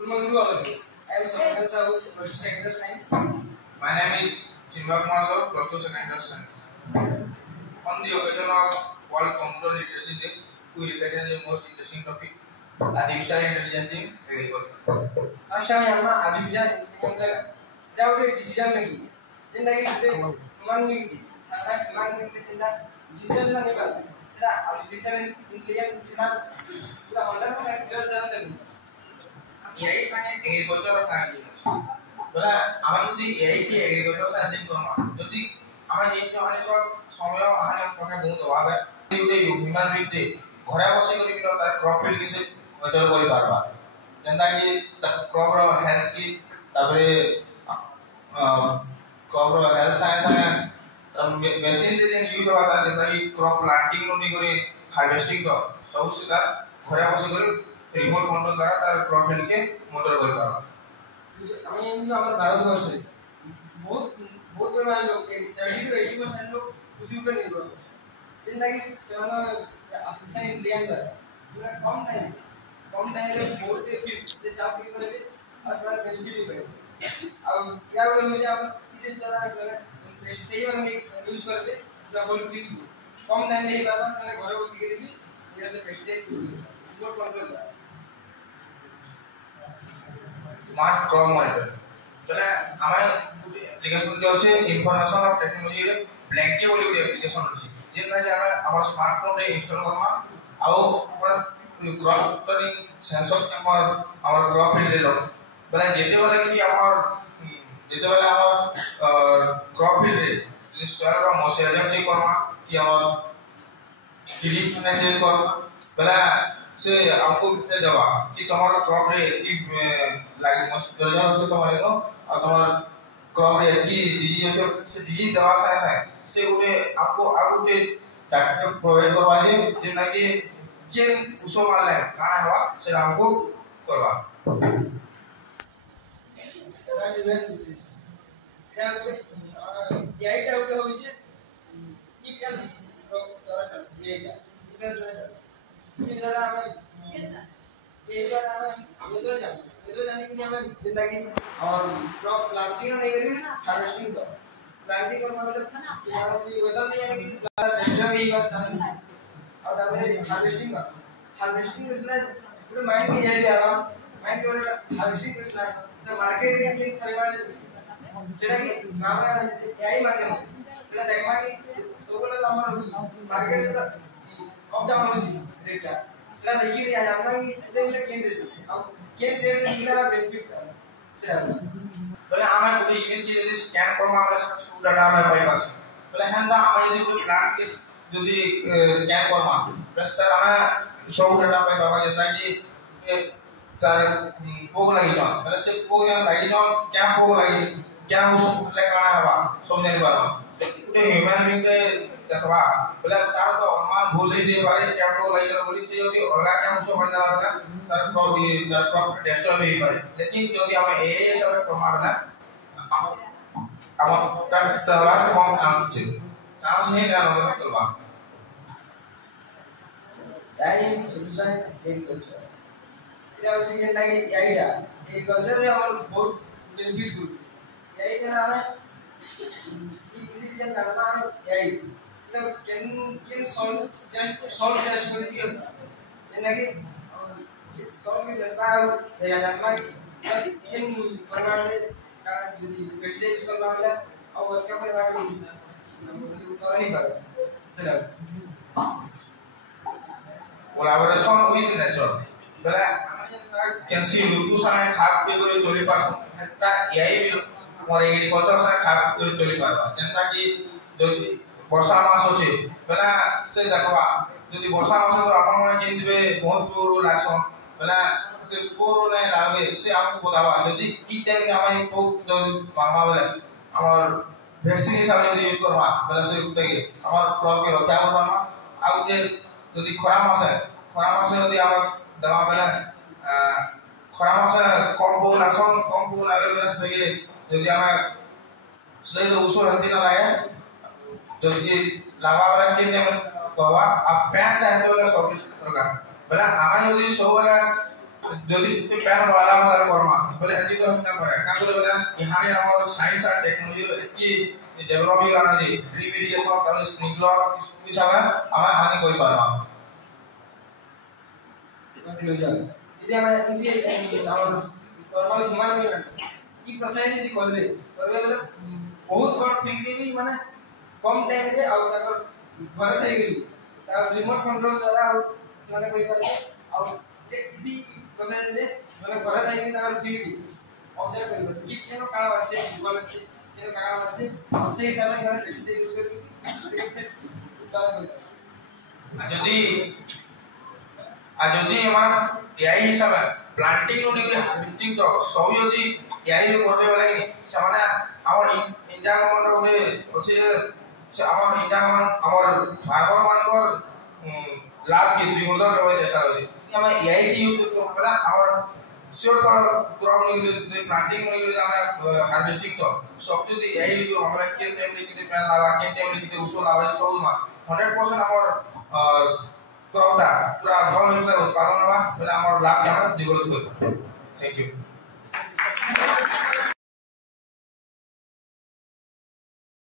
I am Samuel Sahu, plus 2 second science. My name is Chinmay Kumar Sahu, plus 2 second science. On the occasion of World Computer Literacy Day, we represent the most interesting topic, artificial intelligence in agriculture. Asha yama artificial intelligence without decision making. जिंदगी में humanity, humanity जिंदा decision ना लेकर सिर्फ artificial intelligence ना पूरा 100% plus जाना चाहिए. यही संगे एग्रीकल्चर का कार्य बोला আমরা যদি এই যে এগ্রিকালচার সাথে করমা যদি আমরা এই যে অনেক সময় আনে কথা বহুত অভাবে ইউটে হিউম্যান বিটে ঘরে বসে করি কিন্তু তার ক্রপ ফিল্ড কিসে মনিটর করি পারবা যেটা কি ক্রপ র হেলথ কি তারপরে ক্রপ র হেলথ সায়েন্স মানে মেশিন যে ইউজ হওয়া তার যেটা কি ক্রপ প্লান্টিং নো নি করে হারভেস্টিং তো সব সেটা ঘরে বসে করে রিমোট কন্ট্রোল দ্বারা তার ক্রপ ফিল্ড কে মনিটর করি পারবা আমি কিন্তু আমার ভারতবর্ষে बहुत बहुत परिमाण लोग 70 to 80% लोग उसी ऊपर निर्भर है जिंदा कि सेवन आर्टिफिशियल इंटेलिजेंस पूरा कम टाइम में बहुत स्पीड से चार्ज की करे और सारा बेनिफिट भी है अब क्या बोले मुझे आप किस तरह से सही वाला यूज करके पूरा होल क्लिक कम टाइम में ही बात मैंने घरे बस के भी जैसे pesticide remote control smart crop monitor चले हमारे एप्लीकेशन के होचे इंफॉर्मेशन ऑफ टेक्नोलॉजी रे ब्लैंकी बोली ଗୋଟେ एप्लीकेशन ଅଛି जेना जे हम स्मार्टफोन रे इंस्टॉल करबा आउ अपन क्रॉप कटिंग सेंसर हमर क्रॉप फील्ड रे बला जेते वाला कि हमर क्रॉप फील्ड रे सोयल रो मॉइस्चराइजर चेक करबा कि हमर क्लिक ने चेक करबा बला से आपको से दवा कि तुम्हारा क्रॉप रे की लाइक मॉइस्चराइजर से तुम्हारे नो और तुम्हारा क्रॉप रे की डिजीज से डिजीज दवा से उठे आपको आगे डॉक्टर प्रोवाइड करवाले जेना कि जे उसो वाला है काना हवा से हमको करवा एआई टा होइছে if else দ্বারা চলছে এআই if else ये जरा हमें ये जरा हमें ये तो जाने के लिए हमें जिंदगी और क्रॉप प्लांटिंग नहीं करेंगे हार्वेस्टिंग तो प्लांटिंग करना मतलब हमारा जो वेदर नहीं है कि टेक्सचर यही बात जाने से और हमें हार्वेस्टिंग मतलब पूरे माइंड के ये आराम माइंड के बारे में हार्वेस्टिंग करना से मार्केट के परिवार सेटा कि नाम एआई माध्यम सेटा देखमा कि सब लोग हमारा मार्केट का अप डाउन होची रेटটা সেটা দেখি রে আমরা কি এটা কেন্দ্রে দিচ্ছি আর কেন্দ্রে মিলা বেনিফিট সেটা বলে আমরা যদি ইংলিশ কি যদি স্ক্যান করব আমরা সব ডাটা আমরা পাই পাচ্ছি বলে হ্যাঁ আমরা যদি কোনো প্ল্যান কে যদি স্ক্যান করব প্লাস তার আমরা সব ডাটা পাই বাবা যেটা কি তার পোক লাগি যাও বলে সে পোক লাগি যাও क्या পোক লাগি क्या उसले काना हवा सब नहीं पारो तो ह्यूमन बीइंग रे देखबा बोले तार तो अनुमान भूल ही दे पारे क्या को लाइटर बोली से यदि अलगा क्या उसो बन जाला बोला तार क्रॉप डिस्ट्रॉय भी पारे लेकिन यदि हम ए सब कमा बना हम तवा कम काम छे काम से ना करबा टाइम सॉल्यूशन एग्रीकल्चर এটা হচ্ছে কি না আইডিয়া এগ্রিকালচার রে আমার বহুত বেনিফিট গুড এই যে না इंटेलिजेंस करना है एआई मतलब कैन सॉल्व जस्ट कर दिया जेना कि सॉल्व में जैसा देखा जाता है कि कैन परिमाण में का यदि पेस्टिसाइड करना वाला और उसका परिमाण उत्पादन नहीं कर चला कोलैबोरेशन विद नेचर बोला कैन सी ऋतु साने खाप के करे चली पास ता एआई भी मोर एग्रीकल्चर से खाप कर चली पारबा जेंता कि যদি বর্ষা মাস আছে বেলা সে দেখবা যদি বর্ষা মাস তো আপন মানে জিনবে বহুত পুরো লাগছন বেলা সে পুরো নাই লাগে সে আপু বতাবা যদি ই টাইম রে আমি পোক মারবা বেলা আমার ভ্যাকসিন হিসাবে যদি ইউজ করবা বেলা সে উঠে আমার ক্রপ কে রক্ষা করবা আর যদি খরা মাসে যদি আমার দেওয়া বেলা খরা মাসে কম পোক লাগছন কম পোক লাগে বেলা সে যদি আমরা সেই ওষুধ হাতে না লাগে যদি লাগা वाला চিন্তা করবা আর প্যান দেওয়া হলে 24 টাকা বলে আমরা যদি সবলা যদি প্যান वाला আমাদের ना पड़े का करे बोला यहाँ ने हमारे साइंस और टेक्नोलॉजी रो इतनी डेवलप ही लाना दी ड्रिप इरिगेशन और ताऊ स्प्रिंकलर इस सब है हमें हानि कोई पाना इधर हमारे इधर हमारे नॉर्मल ह्यूमन में ना की प्रोसेस यदि करले बोले बहुत बड़ फील्ड के भी माने कम टाइम रे आउ तक घरे थई गेली ता रिमोट कंट्रोल द्वारा माने कोई पारे आउ इजी प्रोसेस रे माने घरे थई गेली ता फील्ड ऑब्जर्व कर कि केनो काळ আছে गुगल আছে केनो काळ আছে সেই হিসাবে এখানে টেক্সট ইউজ করে উৎপাদন করে যদি আমার এআই হিসাবে প্লান্টিং নো নিলে হার্ভেস্টিং তো সব যদি এআই রে করবে বলে সেমানে আমার ইন্ডিয়া গভর্নমেন্ট করে হচ্ছে আমার ইন্ডিয়া আমার ফার্মার মানকর লাভ কি দুই গুণ করে চেষ্টা করে আমি এআই ইউজ করতে হবে না আমার শিওর ক্রপ নিলে প্লান্টিং নিলে আমি হার্ভেস্টিং তো সব যদি এআই ইউজ করব আমরা কে টাইম লিখিতে প্যান লাগা কে টাইম লিখিতে উসো লাগা সব মা 100% আমার ক্রপটা পুরা ভালো হিসাবে উৎপাদন হওয়া বলে আমার লাভ আমরা দ্বিগুণ করব। Thank you.